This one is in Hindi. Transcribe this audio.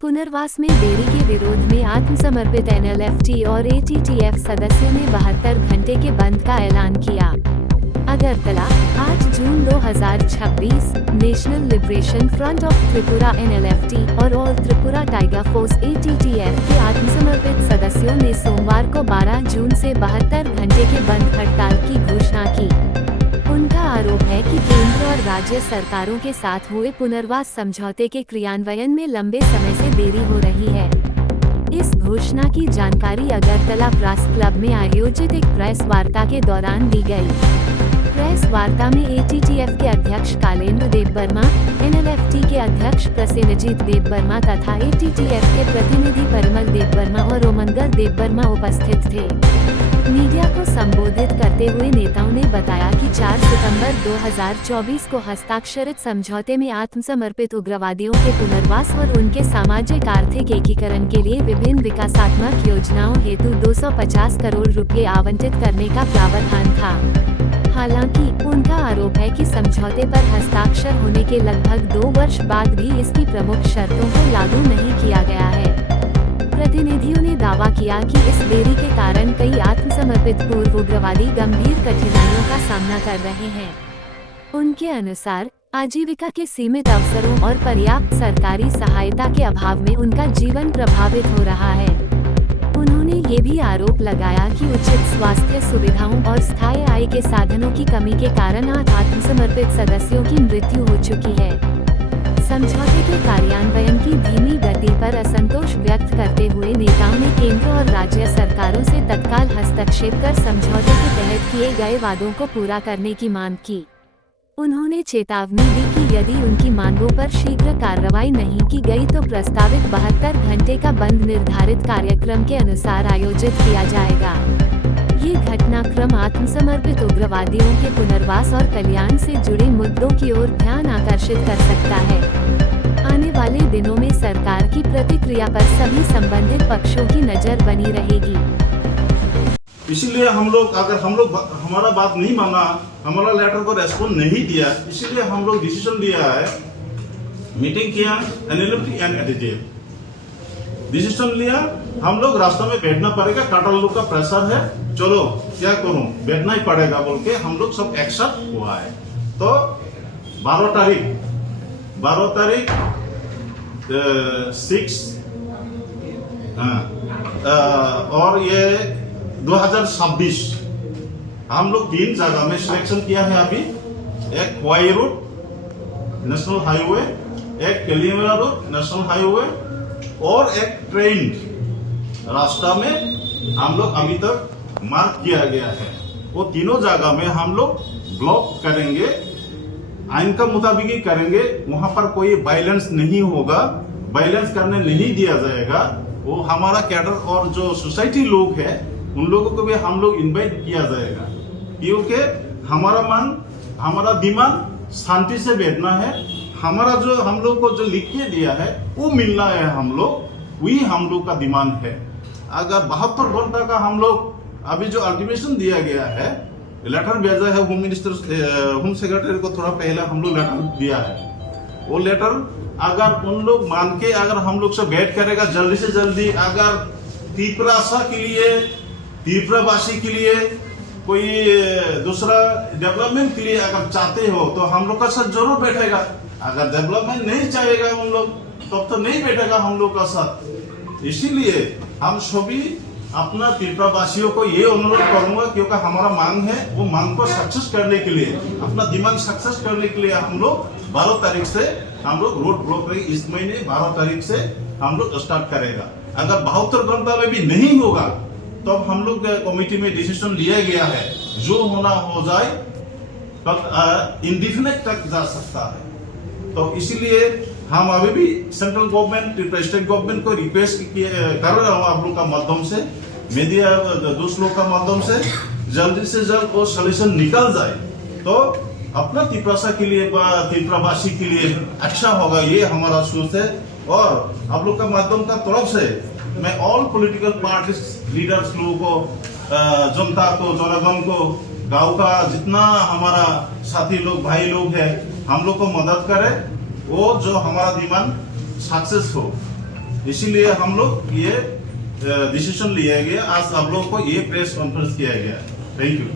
पुनर्वास में देरी के विरोध में आत्मसमर्पित एनएलएफटी और एटीटीएफ सदस्यों ने 72 घंटे के बंद का ऐलान किया। अगरतला, 8 जून 2026, national liberation front of Tripura NLFT और all Tripura tiger force ATTF के आत्मसमर्पित सदस्यों ने सोमवार को 12 जून से 72 घंटे के बंद हड़ताल की घोषणा की। उनका आरोप है कि केंद्र और राज्य सरकारों के साथ हुए पुनर्वास समझौते के क्रियान्वयन में लंबे समय से देरी हो रही है। इस घोषणा की जानकारी अगरतला प्रेस क्लब में आयोजित एक प्रेस वार्ता के दौरान दी गई। प्रेस वार्ता में एटीटीएफ के अध्यक्ष कालेंद्र देबबर्मा, एनएलएफटी के अध्यक्ष प्रसेनजीत देबबर्मा तथा एटीटीएफ के प्रतिनिधि परिमल देबबर्मा और ओमंगल देबबर्मा उपस्थित थे। मीडिया को संबोधित करते हुए नेताओं ने बताया कि 4 सितंबर 2024 को हस्ताक्षरित समझौते में आत्मसमर्पित उग्रवादियों के पुनर्वास और उनके सामाजिक आर्थिक एकीकरण के लिए विभिन्न विकासात्मक योजनाओं हेतु 250 करोड़ रुपए आवंटित करने का प्रावधान था। हालांकि, उनका आरोप है कि समझौते पर हस्ताक्षर होने के लगभग 2 वर्ष बाद भी इसकी प्रमुख शर्तों को लागू नहीं किया गया है। प्रतिनिधियों ने दावा किया कि इस देरी के कारण कई आत्मसमर्पित पूर्व उग्रवादी गंभीर कठिनाइयों का सामना कर रहे हैं। उनके अनुसार, आजीविका के सीमित अवसरों और पर्याप्त सरकारी सहायता के अभाव में उनका जीवन प्रभावित हो रहा है। उन्होंने ये भी आरोप लगाया कि उचित स्वास्थ्य सुविधाओं और स्थायी आय के साधनों की कमी के कारण आत्मसमर्पित सदस्यों की मृत्यु हो चुकी है। समझौते के कार्यान्वयन की धीमी गति पर असंतोष व्यक्त करते हुए नेताओं ने केंद्र और राज्य सरकारों से तत्काल हस्तक्षेप कर समझौते के तहत किए गए वादों को पूरा करने की मांग की। उन्होंने चेतावनी दी कि यदि उनकी मांगों पर शीघ्र कार्रवाई नहीं की गई तो प्रस्तावित 72 घंटे का बंद निर्धारित कार्यक्रम के अनुसार आयोजित किया जाएगा। ये घटनाक्रम आत्मसमर्पित उग्रवादियों के पुनर्वास और कल्याण से जुड़े मुद्दों की ओर ध्यान आकर्षित कर सकता है। आने वाले दिनों में सरकार की प्रतिक्रिया पर सभी संबंधित पक्षों की नजर बनी रहेगी। इसीलिए अगर हम लोग हमारा बात नहीं माना, हमारा लेटर को रेस्पॉन्ड नहीं दिया, इसीलिए हम लोग डिसीजन लिया है, मीटिंग किया, एनएलएफटी एंड एटीटीएफ डिसीजन लिया। हम लोग रास्ते में बैठना पड़ेगा, टाटा लोग का प्रेशर है, चलो क्या करूं, बैठना ही पड़ेगा बोल के हम लोग सब एक्सेप्ट हुआ है। तो 12 तारीख 6 और ये 2026 हम लोग 3 जगह में सिलेक्शन किया है अभी। एक वाई रोड नेशनल हाईवे, एक केलिमेरा रोड नेशनल हाईवे और एक ट्रेन रास्ता में हम लोग अभी तक मार्क किया गया है। वो तीनों जगह में हम लोग ब्लॉक करेंगे, आइन का मुताबिक ही करेंगे। वहां पर कोई वायलेंस नहीं होगा, वायलेंस करने नहीं दिया जाएगा। वो हमारा कैडर और जो सोसाइटी लोग हैं उन लोगों को भी हम लोग इनवाइट किया जाएगा, क्योंकि हमारा दिमाग शांति से बैठना है। हमारा जो हम लोग को जो लिख के दिया है वो मिलना है, हम लोग वही हम लोग का डिमांड है। अगर 72 घंटा का हम लोग अभी जो अल्टीमेशन दिया गया है, लेटर भेजा है होम सेक्रेटरी को, थोड़ा पहले हम लोग लेटर दिया है। वो लेटर अगर उन लोग मान के अगर हम लोग से बैठ करेगा जल्दी से जल्दी, अगर त्रिपुरासा के लिए, त्रिपुरावासी के लिए कोई दूसरा डेवलपमेंट के लिए अगर चाहते हो तो हम लोग का साथ जरूर बैठेगा। अगर डेवलपमेंट नहीं चाहेगा उन लोग तब तो नहीं बैठेगा हम लोग का साथ। इसीलिए हम सभी अपना त्रिपुरावासियों को ये अनुरोध करूंगा, क्योंकि हमारा मांग है, वो मांग को सक्सेस करने के लिए, अपना दिमाग सक्सेस करने के लिए हम लोग 12 तारीख से हम लोग रोड ब्लॉक रहेगी। इस महीने 12 तारीख से हम लोग स्टार्ट करेगा। अगर 72 घंटा में भी नहीं होगा तो हम लोग कमेटी में डिसीजन लिया गया है, जो होना हो जाए, इंडिफिनिट तक जा सकता है। तो इसीलिए हम अभी भी सेंट्रल गवर्नमेंट, स्टेट गवर्नमेंट को रिक्वेस्ट कर रहा हूँ आप लोग का माध्यम से, मीडिया दोस्त लोग का माध्यम से, जल्दी से जल्द वो सोल्यूशन निकल जाए तो अपना त्रिपुरा के लिए, त्रिपुरावासी के लिए अच्छा होगा। ये हमारा सोच है। और आप लोग का माध्यम का तरफ से मैं ऑल पॉलिटिकल पार्टीज लीडर्स लोगों को, जनता को, जनागण को, गांव का जितना हमारा साथी लोग, भाई लोग हैं, हम लोग को मदद करे, वो जो हमारा डिमांड सक्सेस हो। इसीलिए हम लोग ये डिसीजन लिया गया, आज आप लोग को ये प्रेस कॉन्फ्रेंस किया गया। Thank you.